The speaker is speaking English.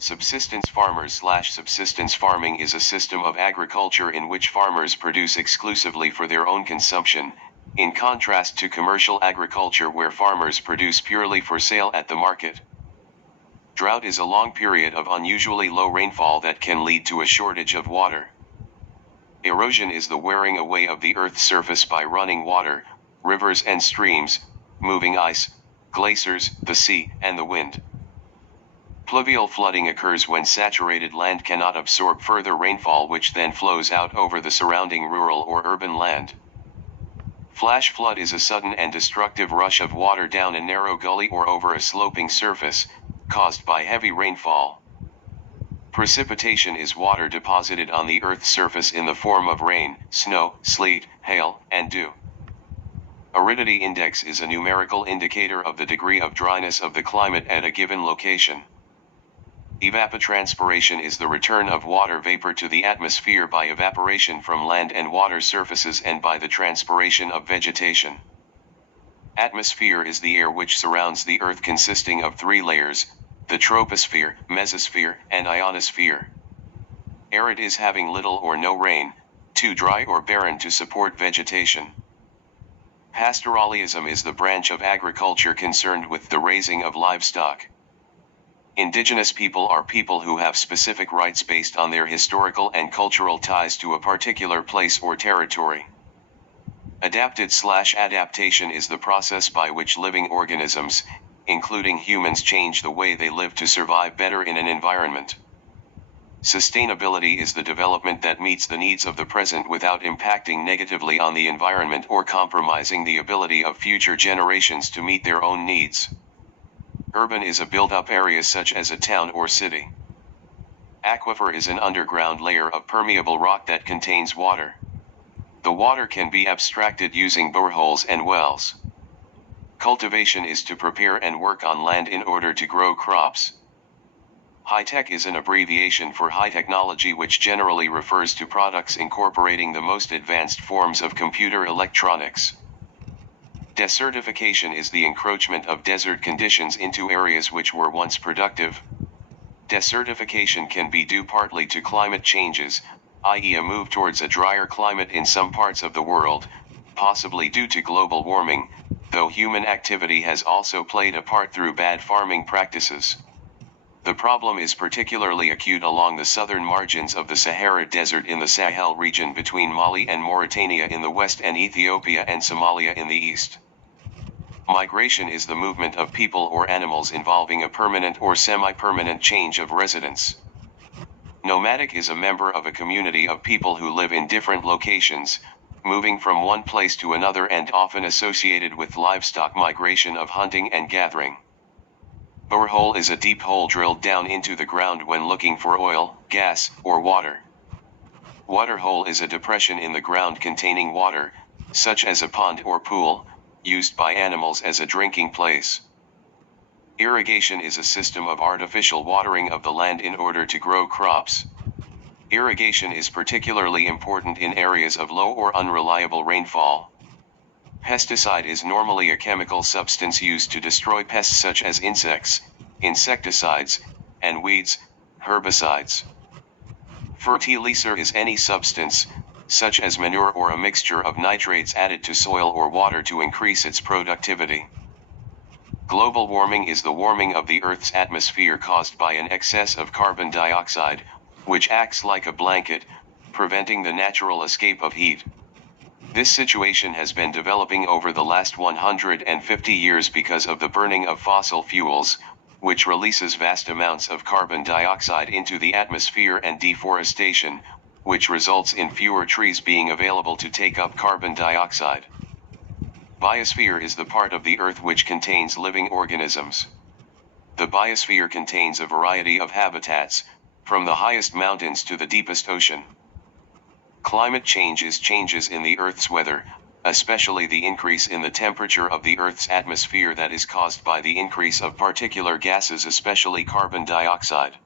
Subsistence farmers/subsistence farming is a system of agriculture in which farmers produce exclusively for their own consumption, in contrast to commercial agriculture where farmers produce purely for sale at the market. Drought is a long period of unusually low rainfall that can lead to a shortage of water. Erosion is the wearing away of the Earth's surface by running water, rivers and streams, moving ice, glaciers, the sea, and the wind. Pluvial flooding occurs when saturated land cannot absorb further rainfall, which then flows out over the surrounding rural or urban land. Flash flood is a sudden and destructive rush of water down a narrow gully or over a sloping surface, caused by heavy rainfall. Precipitation is water deposited on the Earth's surface in the form of rain, snow, sleet, hail, and dew. Aridity index is a numerical indicator of the degree of dryness of the climate at a given location. Evapotranspiration is the return of water vapor to the atmosphere by evaporation from land and water surfaces and by the transpiration of vegetation. Atmosphere is the air which surrounds the Earth, consisting of three layers: the troposphere, mesosphere, and ionosphere. Arid is having little or no rain, too dry or barren to support vegetation. Pastoralism is the branch of agriculture concerned with the raising of livestock. Indigenous people are people who have specific rights based on their historical and cultural ties to a particular place or territory. Adapted/adaptation is the process by which living organisms, including humans, change the way they live to survive better in an environment. Sustainability is the development that meets the needs of the present without impacting negatively on the environment or compromising the ability of future generations to meet their own needs. Urban is a built-up area such as a town or city. Aquifer is an underground layer of permeable rock that contains water. The water can be abstracted using boreholes and wells. Cultivation is to prepare and work on land in order to grow crops. High-tech is an abbreviation for high technology, which generally refers to products incorporating the most advanced forms of computer electronics. Desertification is the encroachment of desert conditions into areas which were once productive. Desertification can be due partly to climate changes, i.e. a move towards a drier climate in some parts of the world, possibly due to global warming, though human activity has also played a part through bad farming practices. The problem is particularly acute along the southern margins of the Sahara Desert in the Sahel region between Mali and Mauritania in the west and Ethiopia and Somalia in the east. Migration is the movement of people or animals involving a permanent or semi-permanent change of residence. Nomadic is a member of a community of people who live in different locations, moving from one place to another and often associated with livestock migration of hunting and gathering. Borehole is a deep hole drilled down into the ground when looking for oil, gas, or water. Waterhole is a depression in the ground containing water, such as a pond or pool, used by animals as a drinking place. Irrigation is a system of artificial watering of the land in order to grow crops. Irrigation is particularly important in areas of low or unreliable rainfall. Pesticide is normally a chemical substance used to destroy pests such as insects, insecticides, and weeds, herbicides. Fertilizer is any substance, such as manure or a mixture of nitrates added to soil or water to increase its productivity. Global warming is the warming of the Earth's atmosphere caused by an excess of carbon dioxide, which acts like a blanket, preventing the natural escape of heat. This situation has been developing over the last 150 years because of the burning of fossil fuels, which releases vast amounts of carbon dioxide into the atmosphere, and deforestation, which results in fewer trees being available to take up carbon dioxide. Biosphere is the part of the Earth which contains living organisms. The biosphere contains a variety of habitats, from the highest mountains to the deepest ocean. Climate change is changes in the Earth's weather, especially the increase in the temperature of the Earth's atmosphere that is caused by the increase of particular gases, especially carbon dioxide.